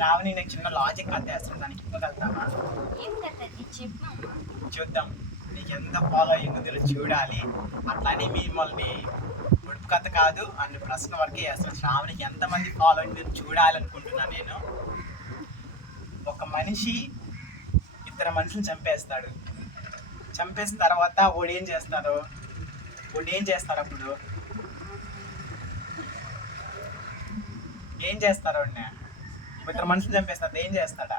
శ్రావణి నాకు చిన్న లాజిక్ దానికి ఏం కథ అది చెప్పమ్మా. చూద్దాం. నీకు ఎంత ఫాలో అయ్యిందో చూడాలి. అట్లానే మిమ్మల్ని పొడుపు కథ కాదు అన్ని ప్రశ్న వరకే వేస్తాను. శ్రావణికి ఎంతమంది ఫాలో అయిందో చూడాలనుకుంటున్నాను నేను. ఒక మనిషి ఇద్దరు మనుషులు చంపేస్తాడు. చంపేసిన తర్వాత వాడు ఏం చేస్తాడు? వాడు ఏం చేస్తాడు అప్పుడు? ఏం చేస్తారు వాడిని? ఇద్దరు మనుషులు చంపేస్తాడు ఏం చేస్తాడా?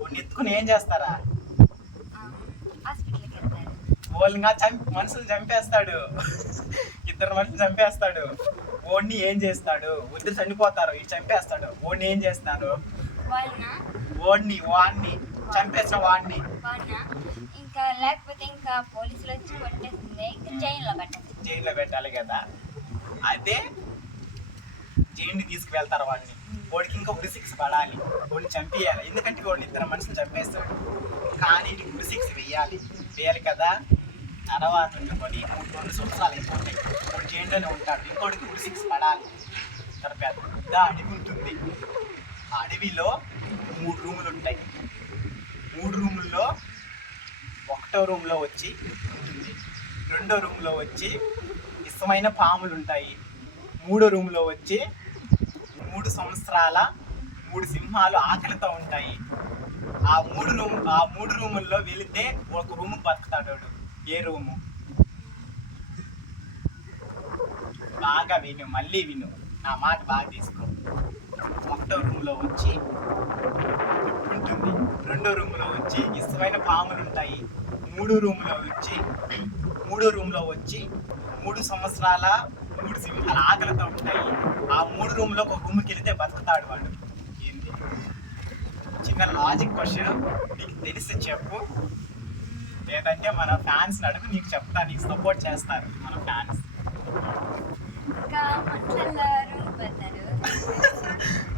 వాడిని ఎత్తుకుని ఏం చేస్తారా? వాళ్ళని చంపి మనుషులు చంపేస్తాడు. ఇద్దరు మనుషులు చంపేస్తాడు. ఓడిని ఏం చేస్తాడు? ఇద్దరు చనిపోతారు ఇది చంపేస్తాడు. ఓడిని ఏం చేస్తారు వాళ్ళన ఓడిని వాడిని చంపేసిన వాడిని. ఇంకా లేకపోతే ఇంకా పోలీసులు వచ్చి కొట్టేస్తుంది జైల్లో పెట్టేస్తుంది. జైల్లో పెట్టాలి కదా. అదే జైలుకి తీసుకువెళ్తారు వాడిని వాడికి ఇంకా ఉరి పడాలి. వాడిని చంపేయాలి. ఎందుకంటే వాడిని ఇద్దరు మనుషులు చంపేస్తాడు కానీ వీడికి ఉరి వేయాలి వేయాలి కదా? తర్వాత ఉండుకొని రెండు సంవత్సరాలు అయిపోతాయి. వాడు జైల్లోనే ఉంటాడు. ఇంకోటికి ఉరి పడాలి. తర్వాత పెద్ద అడవి ఉంటుంది. ఆ అడవిలో మూడు రూములు ఉంటాయి. మూడు రూముల్లో ఒకటో రూమ్లో వచ్చి ఉంటుంది. రెండో రూమ్లో వచ్చి ఇష్టమైన పాములు ఉంటాయి. మూడో రూమ్లో వచ్చి మూడు సంవత్సరాల మూడు సింహాలు ఆకలితో ఉంటాయి. ఆ మూడు రూమ్ ఆ మూడు రూముల్లో వెళితే ఒక రూమ్ బతుకుతాడు ఏ రూము? బాగా విను మళ్ళీ విను. నా మాట బాగా తీసుకో. ఒకటో రూమ్లో వచ్చి ఉంటుంది రెండో రూమ్లో వచ్చి ఇష్టమైన పాములు ఉంటాయి. మూడో రూమ్లో వచ్చి మూడో రూమ్లో వచ్చి మూడు సంవత్సరాల మూడు సింహాల ఆకలితో ఉంటాయి. ఆ మూడు రూమ్లో ఒక రూమ్కి వెళితే బతుకుతాడు వాడు. ఏంది? చిన్న లాజిక్ క్వశ్చన్ నీకు తెలిసి చెప్పు. లేదంటే మన ఫ్యాన్స్ అడుగు నీకు చెప్తా. నీకు సపోర్ట్ చేస్తారు మన ఫ్యాన్స్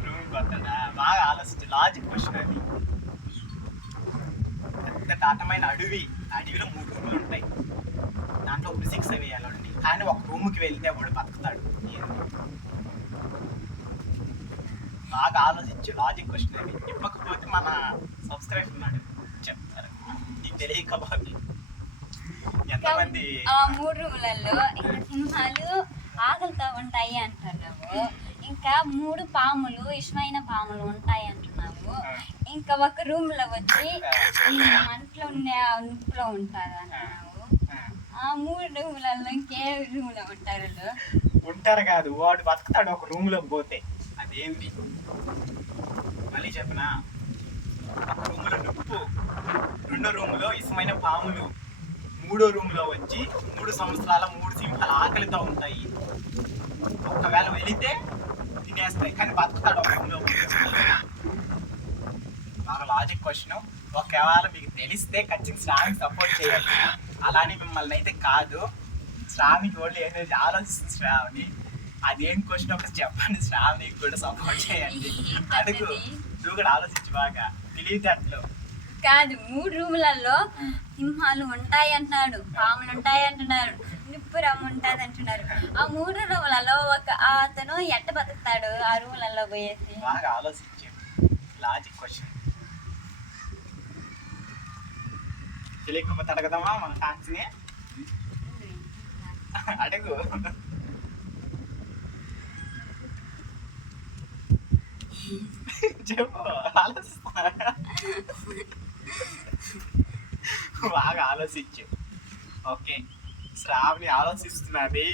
రూమ్ కొత్తడా బాగా ఆలోచించు. లాజిక్ క్వశ్చన్ అది. పెద్ద దాటమైన అడవి. అడవిలో మూడు రూములు ఉంటాయి. దాంట్లో ఒక సిక్స్ వేయాలండి కానీ ఒక రూమ్కి వాడు బతుకుతాడు? బాగా ఆలోచించు. లాజిక్ క్వశ్చన్ అది. ఇవ్వకపోతే మన సబ్స్క్రైబ్ ఉన్నాడు. చెప్తారు. నీకు తెలియకపోతే ఇంకా ఎంతమంది ఆ మూడు రూములలో ఇంకా సింహాలు ఆకలితో ఉంటాయి అంటున్నావు. ఇంకా మూడు పాములు ఇష్టమైన పాములు ఉంటాయి అంటున్నావు. ఇంకా ఒక రూమ్లో వచ్చి ఉండే ఆ నిప్పులో ఉంటారు అంటున్నావు. మూడు రూములలో ఇంకే రూమ్ ఉంటారు ఉంటారు కాదు వాడు బతుకుతాడు ఒక రూమ్ పోతే. అదేంటి మళ్ళీ చెప్పనా? ఒక రూమ్లో నిప్పు రెండో రూమ్లో ఇష్టమైన పాములు మూడో రూమ్లో వచ్చి మూడు సంవత్సరాల మూడు సింహాల ఆకలితో ఉంటాయి. ఒకవేళ వెళితే తినేస్తాయి కానీ బతుకుతాడు ఒక రూమ్లో బాగా లాజిక్ క్వశ్చన్ ఒకవేళ మీకు తెలిస్తే ఖచ్చితంగా సపోర్ట్ చేయాలి అలానే మిమ్మల్ని అయితే కాదు. శ్రావణికి వాళ్ళు ఏదైతే ఆలోచిస్తుంది శ్రావణి. అదేం క్వశ్చన్ ఒకటి చెప్పండి శ్రావణికి కూడా సపోర్ట్ చేయండి. అడుగు. నువ్వు కూడా ఆలోచించు బాగా. తెలివితేటలు కాదు మూడు రూములలో సింహాలు ఉంటాయి అంటున్నాడు పాములు ఉంటాయి అంటున్నారు నిప్పు రమ్ము ఉంటుంది అంటున్నారు. ఆ మూడు రూములలో ఒక అతను ఎట్ట బతుకుతాడు ఆ రూములలో పోయేసి? బాగా ఆలోచించు. లాజిక్ క్వశ్చన్ తెలియకపోతే అడగదామా మన ఫ్యాన్స్ని. అడుగు. చెప్పు ఆలోచిస్తా బాగా ఆలోచించు. ఓకే. శ్రావణి ఆలోచిస్తున్నది.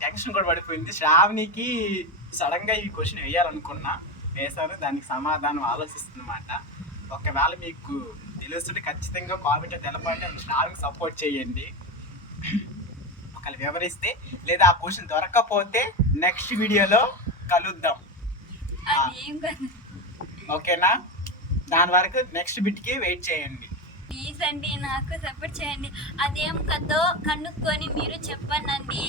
టెన్షన్ కూడా పడిపోయింది. శ్రావణికి సడన్గా ఈ క్వశ్చన్ వేయాలనుకున్నా వేశారు. దానికి సమాధానం ఆలోచిస్తుందన్నమాట ఒకవేళ మీకు తెలుస్తుంటే ఖచ్చితంగా కామెంట్ తెలపండి శ్రావణికి సపోర్ట్ చేయండి. ఒకవేళ వివరిస్తే లేదా ఆ క్వశ్చన్ దొరకకపోతే నెక్స్ట్ వీడియోలో కలుద్దాం. ఓకేనా? దాని వరకు నెక్స్ట్ బిట్కి వెయిట్ చేయండి. ప్లీజ్ అండి నాకు సపోర్ట్ చేయండి. అదేం కదో కనుక్కొని మీరు చెప్పండి